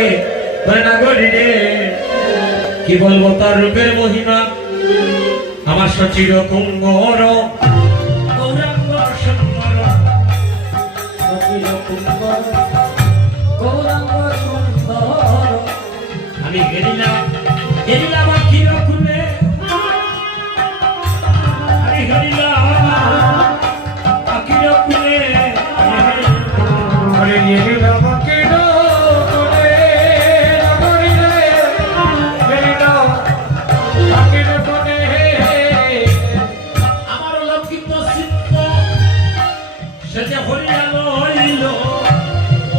লাগে নাগরী রে কি বলবো তার রূপের মহিমা আমার সচির কুঙ্গর গৌরাঙ্গ সুন্দর সচির কুঙ্গর গৌরাঙ্গ সুন্দর আমি গেলিলাম আখির খুলে আমি গেলিলাম আখির খুলে আরে গেলিলাম আখির খুলে নগরী রে গেলিলাম আখির খুলে আমার লক্ষিত চিত্ত সেটা হরিয়া লইল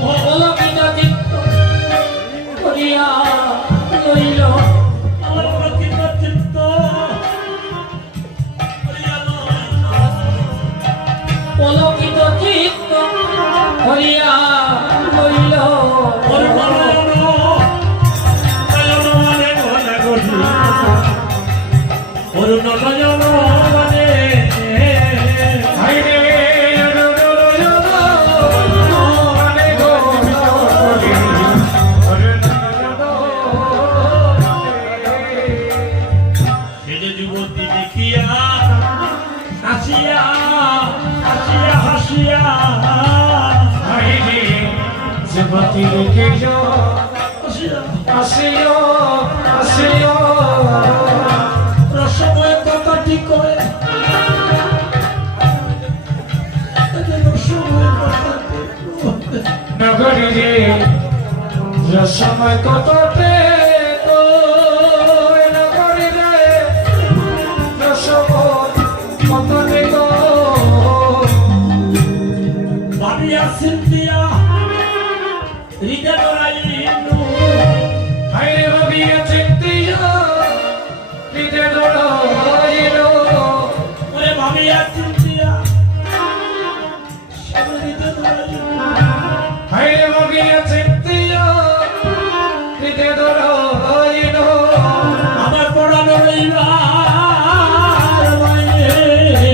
অলক্ষিত চিত্ত হরিয়া লইল অলক্ষিত চিত্ত হরিয়া লইল অলক্ষিত চিত্ত হরিয়া লইল অরুণ নয়ন মানে যুবতী দেখিয়া হাসিয়া হাসিয়া হাসিয়া যুবতী দেখিয়া হাসিয়া হাসিয়া রসময় কথাটি কয় নগরী রে রসময় কথাতে নগরী রে রসময় কথাতে ভাবিয়া চিন্তিয়া হৃদয় ধরাইলু হায়রে ভাবিয়া চিন্তিয়া হৃদয় ধরাইলু ওরে ভাবিয়া চিন্তিয়া হৃদয় ধরাইলু হায়রে ভাবিয়া চিন্তিয়া হৃদয় ধরাইলু আমার পড়ানো রইবার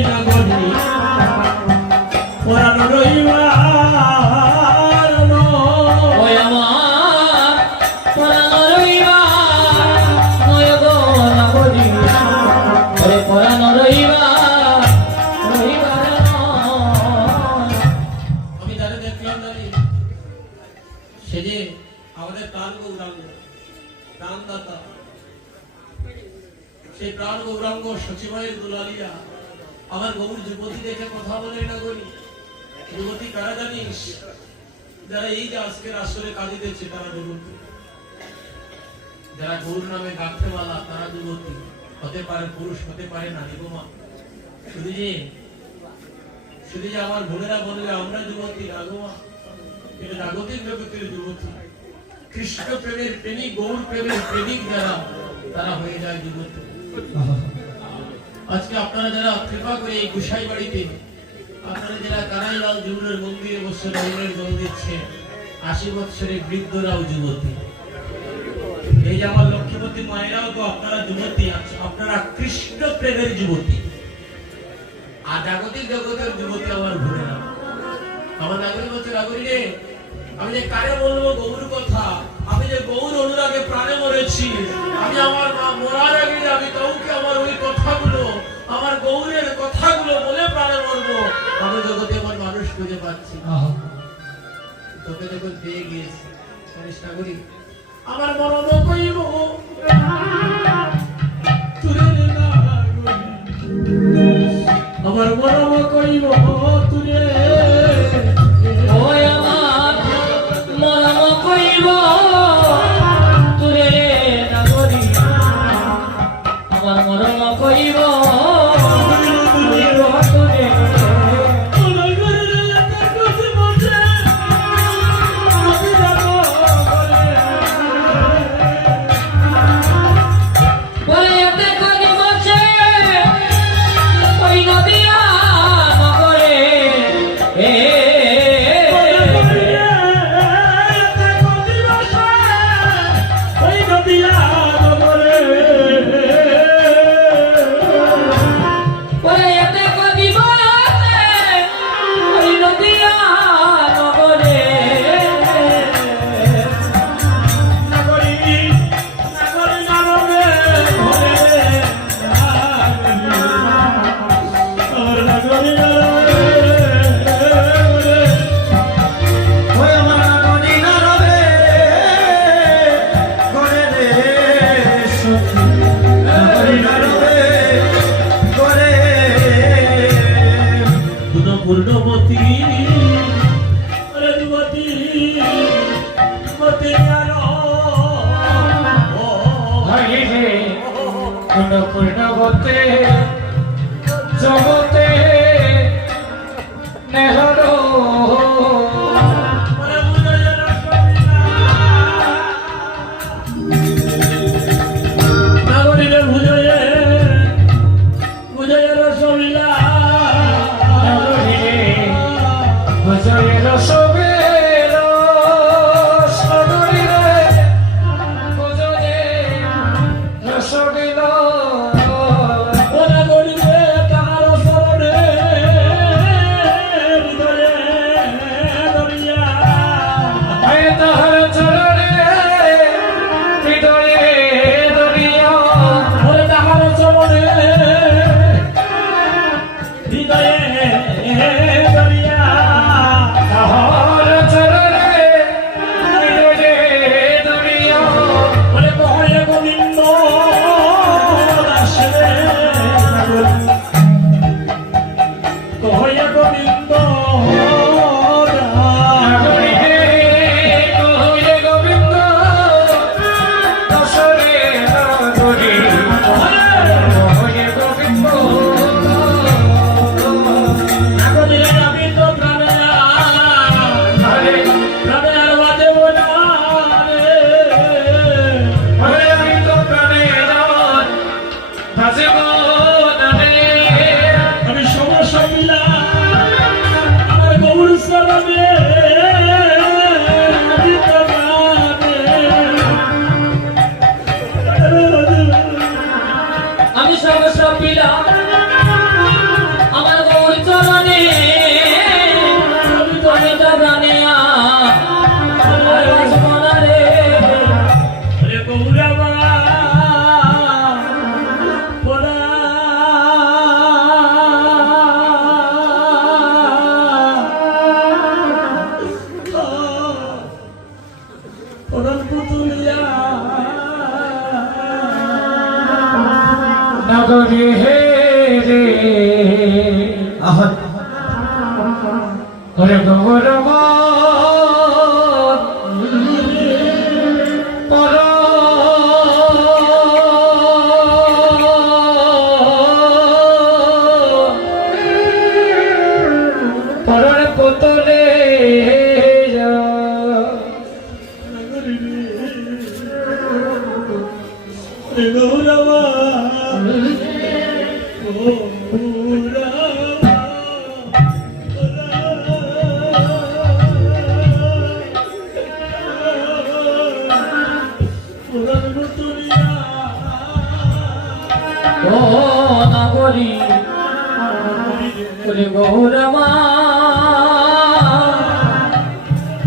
নগরী পড়ানো রইবার সেই প্রাণ গৌরাঙ্গ সচিবায়ের দুলালিয়া আমার গৌর যুবতী দেখে কথা বলে না করি যুবতী কারা জানিস যারা এই যে আজকের আসরে কাঁদিতেছে তারা যুবতী যারা গৌর নামে গাঁথতে বালা তারা যুবতী হতে পারে পুরুষ হতে পারে নারী বোমা শুধু যে আমার বোনেরা বলবে আমরা যুবতী রাগমা এটা জাগতিক জগতের যুবতী কৃষ্ণ প্রেমের প্রেমিক গৌর প্রেমের প্রেমিক যারা তারা হয়ে যায় যুবতী আজকে আপনারা যারা কৃপা করে এই গোসাই বাড়িতে আপনারা যারা কানাইলাল জুনের মন্দিরে বসে রঙের জল দিচ্ছেন 80 বছরের বৃদ্ধরাও যুবতী এই যে আমার লক্ষ্মীপতি মায়েরাও তো আপনারা যুবতী আপনারা কৃষ্ণ প্রেমের যুবতী আর জাগতিক জগতের যুবতী আমার ঘুরে না আমার নাগরিক হচ্ছে নাগরিক রে আমি যে কারে বলবো গৌর কথা আমি যে গৌর অনুরাগে প্রাণে মরেছি আমি আমার মা মরার আগে আমি কাউকে আমার ওই কথাগুলো আমার গৌরের কথাগুলো বলে প্রাণে মরবো আমি জগতে আমার মানুষ খুঁজে পাচ্ছি তোকে যখন পেয়ে গিয়েছি চেষ্টা করি আমার মরণ কইব আমার মরণ কইব তুরে পূর্ণবতে জগতে নেহর নগরী হে রে হরে গৌরব পর পরের পুতলে নগরী গৌরমা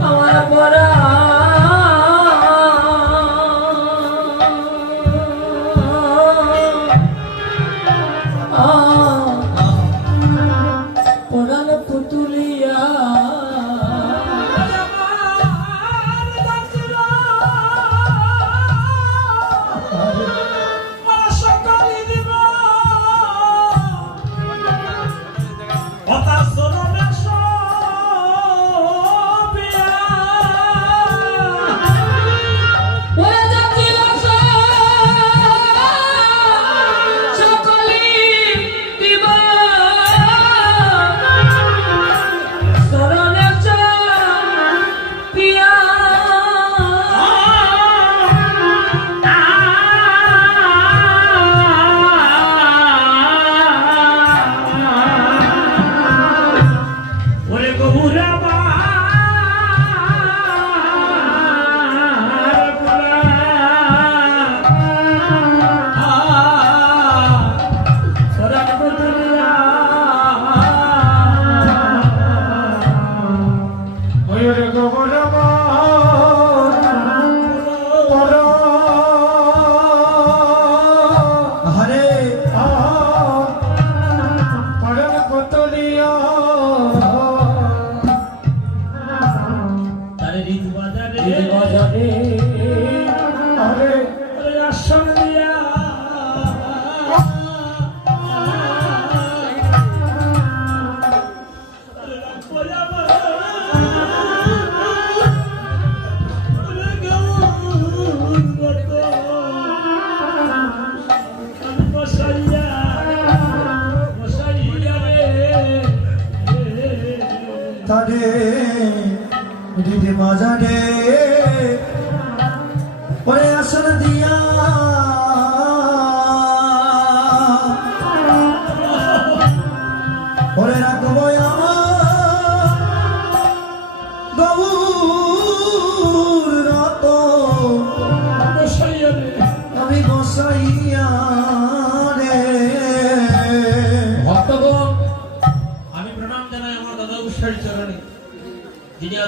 আমার পরা পরাণ পুতুলিয়া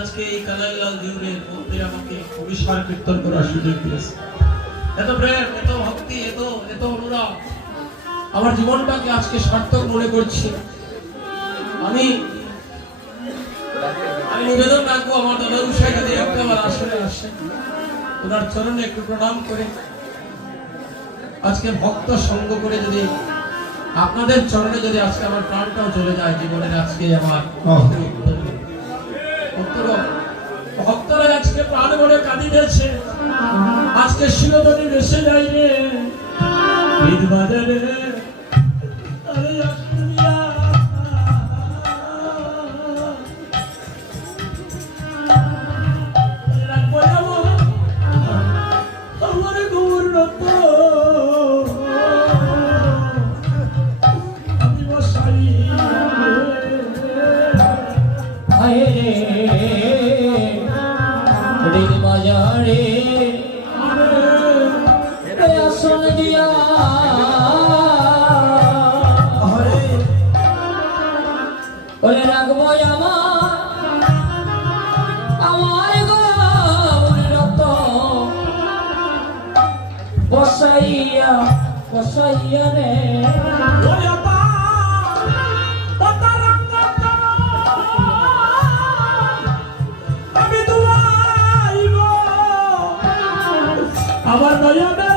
আজকে এই কানাইলাল জিউরের মন্দির আমাকে অভিসার কীর্তন করার সুযোগ দিয়েছে। এত প্রেম, এত ভক্তি, এত অনুরাগ, আমার জীবনটাকে আজকে সার্থক মনে করছি। আমি নিবেদন রাখবো আমার দাদা উষাই যদি একটাবার আসলে আসে, ওনার চরণে একটু প্রণাম করে আজকে ভক্ত সঙ্গ করে যদি আপনাদের চরণে যদি আজকে আমার প্রাণটাও চলে যায় জীবনের আজকে আমার ভক্তরা আজকে প্রাণ ভরে কাঁদিতেছে। আজকে শিরোধনী বেসে যাই রে ঈদ বাজারে, আরে আসুনিয়া রাখবো যাবো আমার গৌর রত আমি বসাই আয়ে রে রে বাজারে আসন দিয়া বলে রাখবো আমার গৌর রত বসাইয়া বসাইয়া রে আমার নয়নের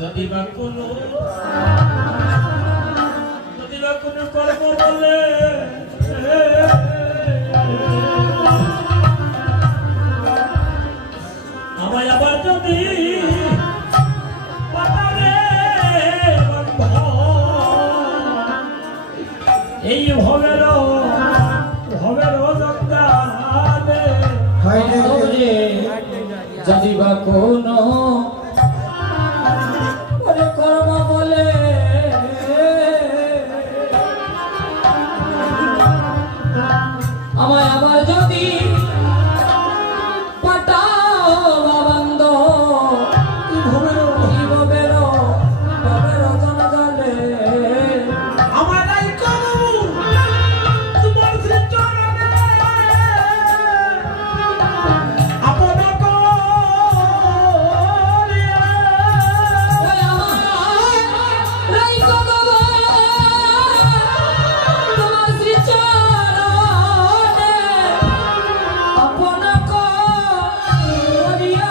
যদি বা কোনো কর্ম বলে আমায় আবার যদি এই ভবের জঙ্গালে যদি বা কোনো কর্ম বলে আমায় আবার যদি পাঠাও বাবান্দ ভবের জঙ্গালে আমার নাই করু তোমার চরণে আপন করিয়া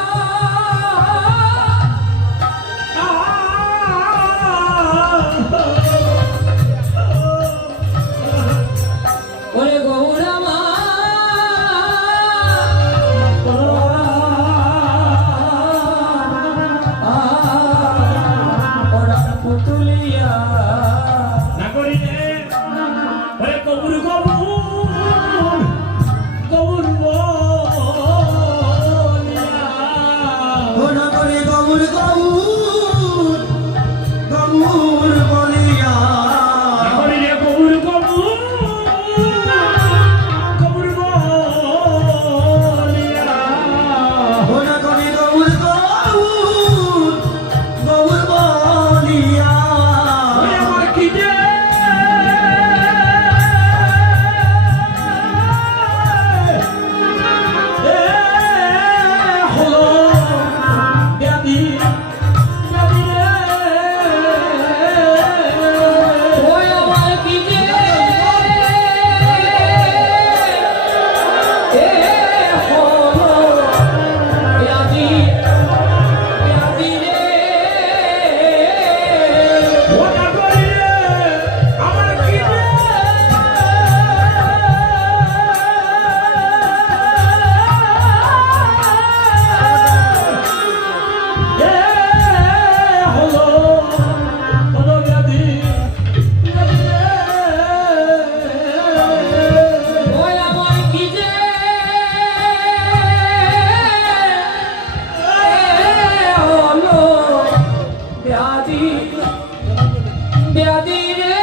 ব্যাধি রে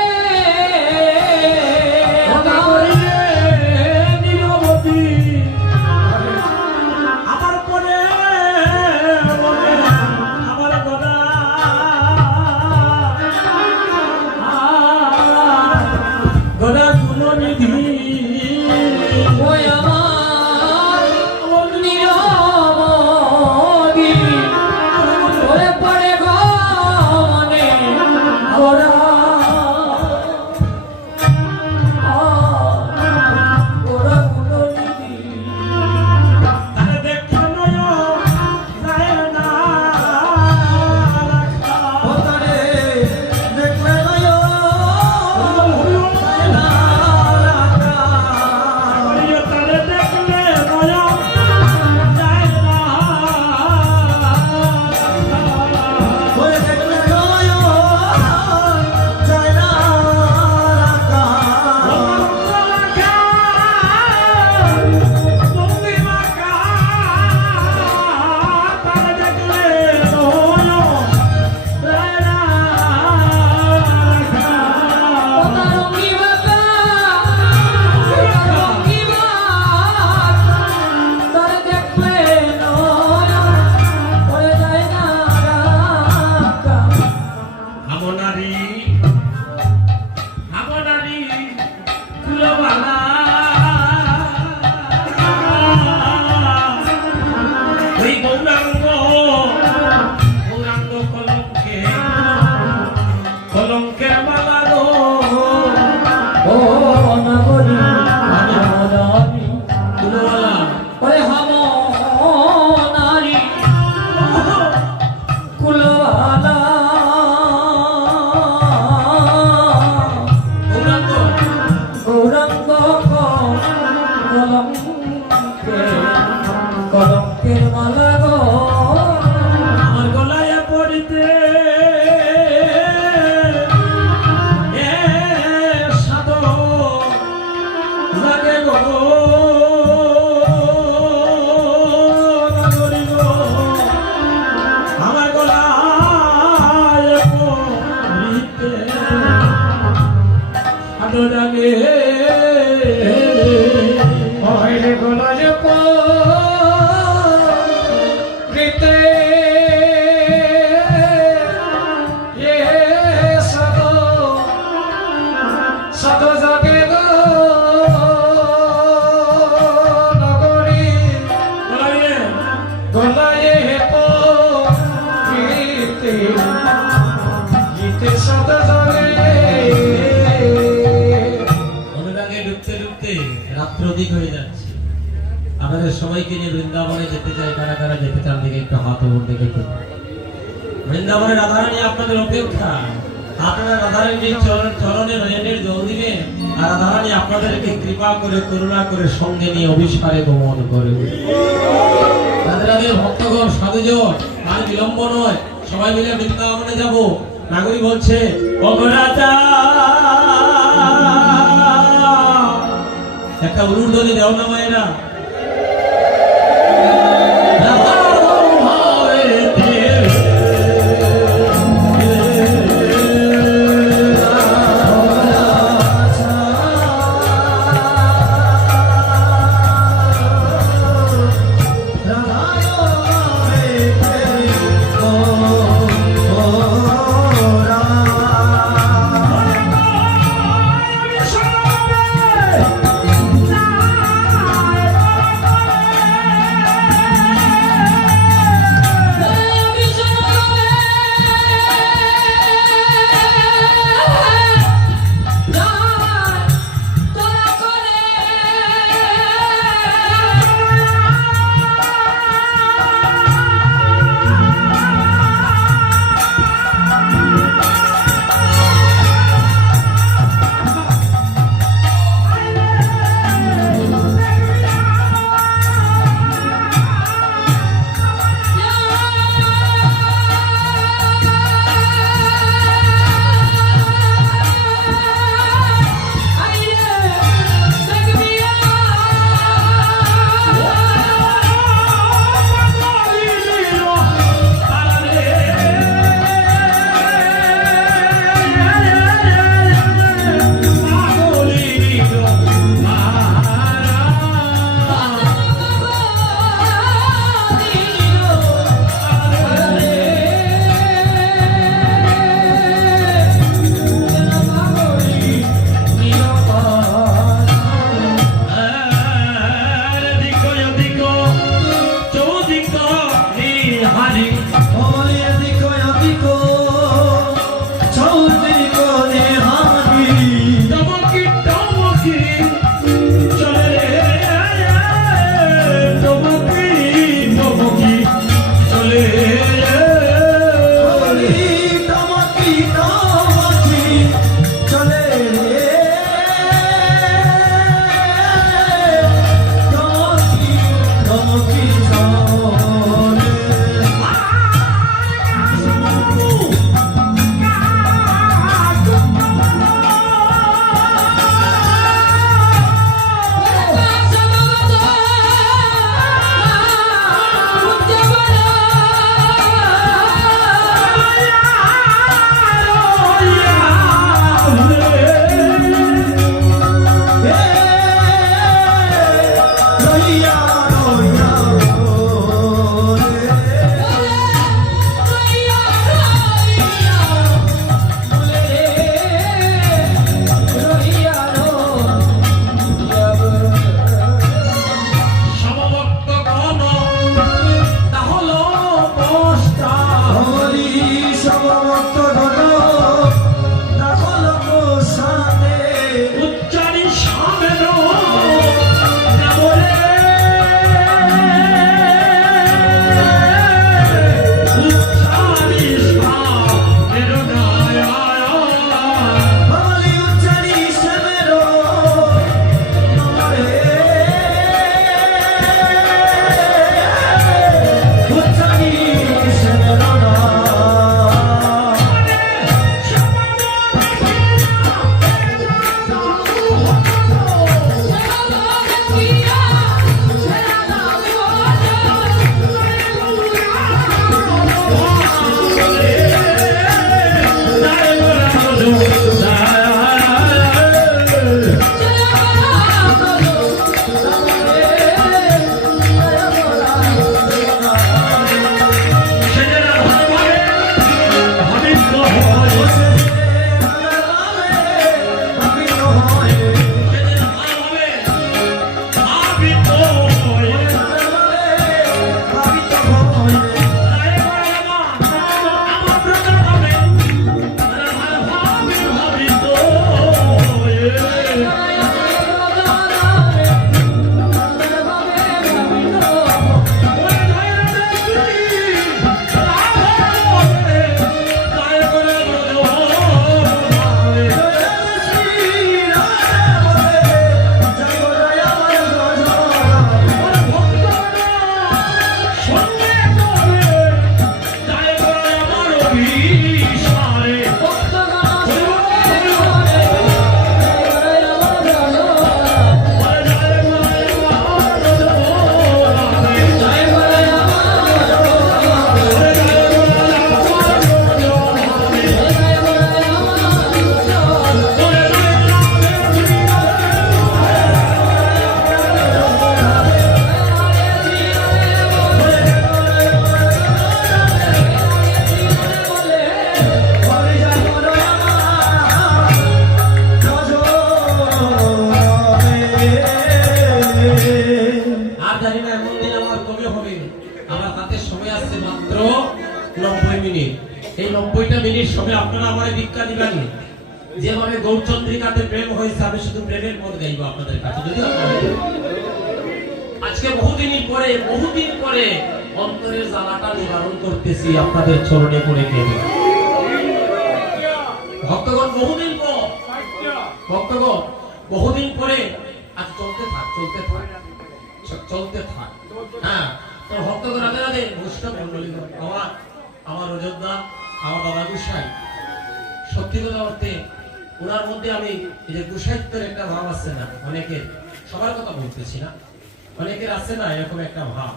নিরবতী আমার পরে আমার গলা গলা গুলো নিধি ওই আমার নিরবধি ওরে পড়ে গনে ওরা ওরা গুলো নিধি তারে দেখো নয় যায় না ওতারে দেখলে নয় তারে দেখলে নয় যায় না ওরে দেখলে নয় যায় না ওতারঙ্গি বাবা ওতারঙ্গি বাবা তার দেখলে নয় ওরে যায় না রাখা আমনারি কুলবালা ওই গৌরাঙ্গ কলঙ্কের মালা গো ও নগরী নগরী কুলওয়ালা ওরে হাম নারী কুলওয়ালা গৌরাঙ্গ গৌরাঙ্গ কলঙ্কের মালা গো আমার গলায় পড়িতে এ সাদ লাগে গো নগরী গো আমার গলায় পড়িতে সাদ লাগে ওরে গলায় পড়িতে এ সাদ সাদ জাগে গো নগরী গলায় গলায় পড়িতে গীতে সাদ জাগে অনুরাগে ডুবতে ডুবতে রাত্র অধিক হয়ে যাচ্ছে। আপনাদের সবাইকে নিয়ে বৃন্দাবনে যেতে চাই, কারা কারা যেতে চান দিকে একটু হাত ওপর দিকে করুন। বৃন্দাবনে রাধারানী আপনাদের অপেক্ষা। আপনারা রাধারানীর চরণে নয়নের জল দিবেন আর রাধারানী আপনাদেরকে কৃপা করে করুণা করে সঙ্গে নিয়ে অভিসারে গমন করবে। রাধে রাধে ভক্তগণ সাধুজন, আর বিলম্ব নয়, সবাই মিলে বৃন্দাবনে যাব। নাগরী বলছে অগরাজা একটা উলুধ্বনি দেও না মায়েরা। রাধা এই সময় আপনারা আমার ভিক্ষা দিবেন। যেভাবে গৌরচন্দ্রিকাতে প্রেম হয়েছে, আমি শুধু প্রেমের মত গাইবো আপনাদের কাছে। যদি আজকে বহুদিন পরে অন্তরের জ্বালাটা নিবারণ করতেছি আপনাদের চরণে পড়ে কেন ভক্তগণ, বহুদিন পরে আজ চলতে থাক। হ্যাঁ, তো ভক্তগণ রাধে রাধে। বৈষ্ণব মন্ডলী, আমার অযোধ্যা, আমার বাবা গোসাই, সত্যি কথা বলতে ওনার মধ্যে আমি এই যে গোসাইত্বের একটা ভাব আছে না, অনেকের, সবার কথা বলতেছি না, অনেকের আছে না এরকম একটা ভাব।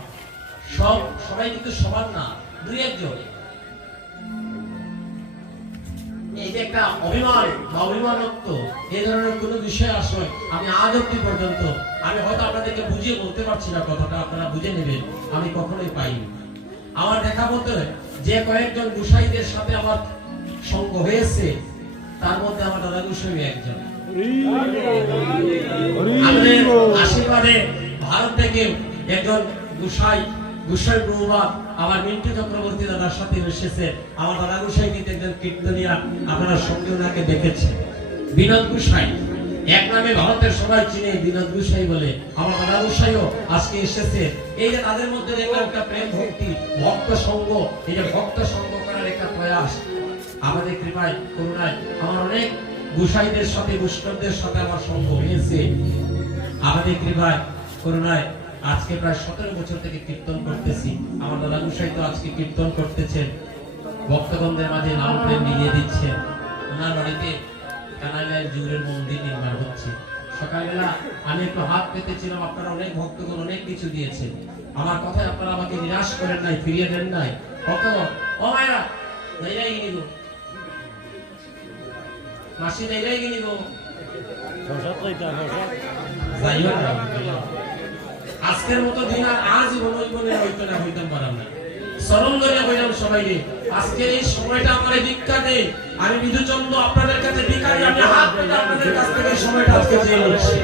সবাই কিন্তু সমান না, দুই একজন। এই যে একটা অভিমান বা অভিমানত্ব, এই ধরনের কোনো বিষয় আসলে আমি আজ অব্দি পর্যন্ত, আমি হয়তো আপনাদেরকে বুঝিয়ে বলতে পারছি না, কথাটা আপনারা বুঝে নেবেন, আমি কখনোই পাইনি। আমার দেখা মতো যে কয়েকজন গোসাইদের সাথে আমার সঙ্গ হয়েছে, তার মধ্যে আমার দাদা গোসাই একজন। আমাদের আশীর্বাদে ভারত থেকে একজন গোসাই প্রভুবাদ আমার মিন্টু চক্রবর্তী দাদার সাথে এসেছে। আমার দাদা গোসাই কিন্তু একজন কীর্তনিয়া, আপনারা সঙ্গে ওনাকে দেখেছেন, বিনোদ গোসাই। এক নামে ভারতের সবাই চিনে বিনোদ গোসাই বলে। আমার দাদা গোসাইও আজকে এসেছে। এই যে তাদের মধ্যে দেখলাম একটা প্রেম ভক্তি, ভক্ত সঙ্গ, এই যে ভক্ত সঙ্গ করার একটা প্রয়াস, আমাদের কৃপায় করুণায় আমার অনেক গোসাইদের সাথে, বৈষ্ণবদের সাথে আমার সঙ্গ হয়েছে। আমাদের কৃপায় করুণায় আজকে প্রায় 17 বছর থেকে কীর্তন করতেছি। আমার দাদা গোসাই তো আজকে কীর্তন করতেছেন, ভক্তগণদের মাঝে নাম প্রেম মিলিয়ে দিচ্ছেন। ওনার বাড়িতে কানাইলাল জিউরের মন্দির নির্মাণ হচ্ছে। সকালবেলা আমি একটু হাত পেতেছিলাম, আপনারা অনেক ভক্তগণ অনেক কিছু দিয়েছেন। আমার কথায় আপনারা আমাকে নিরাশ করেন নাই, ফিরিয়ে দেন নাই। ভক্তগণ, ও মায়েরা, নেইরাই গিনিব মাসি, নেইরাই গিনিব আজকের মতো দিন আর আজ জীবনে হইতো না, হইতাম পারাম না। স্মরণ করে হইলাম সবাইকে। আজকে এই সময়টা আমার ভিক্ষা দেয়, আমি বিধুচন্দ্র আপনাদের কাছে ভিখারি, আমি হাত পেতে আপনাদের কাছ থেকে সময়টা আজকে চেয়ে নিচ্ছি।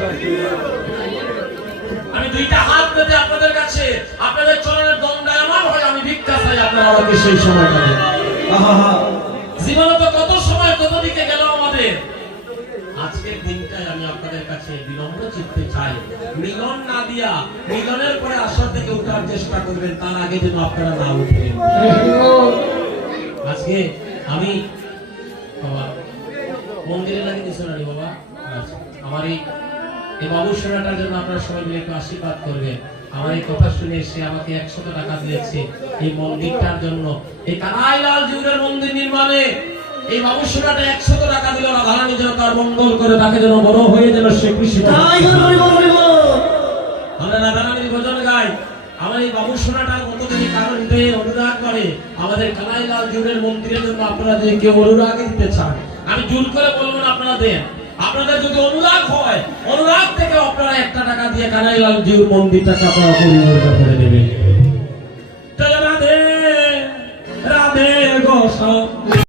আমি দুইটা হাত পেতে আপনাদের কাছে, আপনাদের চরণের দণ্ডায়মান হয়ে আমি ভিক্ষা চাই, আপনারা আমাকে সেই সময়টা দেন। জীবনে তো কত সময় কত দিকে গেল আমাদের। আজকের দিনটাই আমি আপনাদের কাছে বিনম্র চিত্তে চাই, মিলন না দিয়া মিলনের পরে আশা থেকে উঠার চেষ্টা করবেন, তার আগে যেন আপনারা না উঠবেন। আজকে আমি মন্দিরে লাগিয়ে দিচ্ছেন বাবা, আমার এই বাবু সেবাটার জন্য আপনারা সবাই মিলে একটু আশীর্বাদ করবেন। আমার এই কথা শুনে সে আমাকে 100 টাকা দিয়েছে এই মন্দিরটার জন্য, এই কানাইলাল জিউরের মন্দির নির্মাণে। এই বাবু সেবাটা 100 টাকা দিল না, ভাড়া যেন তার মঙ্গল করে, তাকে যেন বড় হয়ে যেন সে খুশি। আমরা রাধারানীর ভজন গাই। আমার এই বাবু সোনাটার মতো যদি কারণ অনুরাগ করে, আমাদের কানাইলাল জিউরের মন্দিরের জন্য আপনারা যদি কেউ অনুরাগ দিতে চান, আমি জোর করে বলবো না, আপনারা দেন। আপনাদের যদি অনুরাগ হয়, অনুরাগ থেকে আপনারা 1 টাকা দিয়ে কানাইলাল জিউর মন্দিরটাকে আপনারা পরিবর্তন করে দেবেন। রাধে রাধে গোসাই।